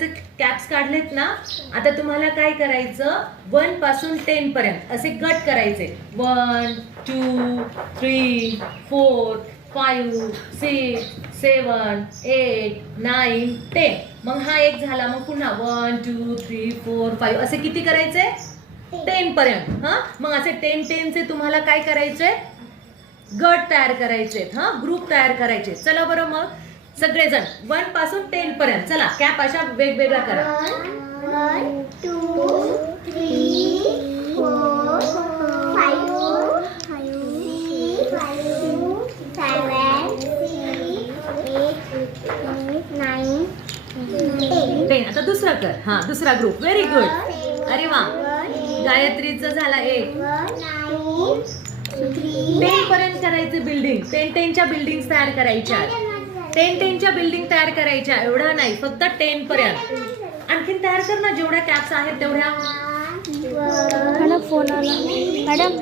Caps काढलेत ना. आता तुम्हाला काय करायचं, 1 पासून 10 पर्यंत असे गट करायचे. 1 2 3 4 5 6 7 8 9 10. मग हा एक झाला. मग पुन्हा 1 2 3 4 5 असे किती करायचे, 10 पर्यंत. हा, मग असे 10 चे तुम्हाला काय करायचे, गट तयार करायचे. हा, ग्रुप तयार करायचे. चला बरं, मग सगळेजण 1 पासून 10 पर्यंत चला कॅप अशा वेगवेगळ्या करा. 1 2 3 4 5 6 7 8 9 10. आता दुसरा कर. हा, दुसरा ग्रुप. Very good. अरे वा, गायत्रीचं झाला 1 10 पर्यंत करायचे. बिल्डिंग 10 च्या बिल्डिंग तयार करायच्या. 10 च्या बिल्डिंग तयार करायच्या. एवढा नाही, फक्त 10 पर्यंत. आणखीन तयार कर ना, जेवढ्या कॅप्स आहेत तेवढ्या. फोन आला मॅडम.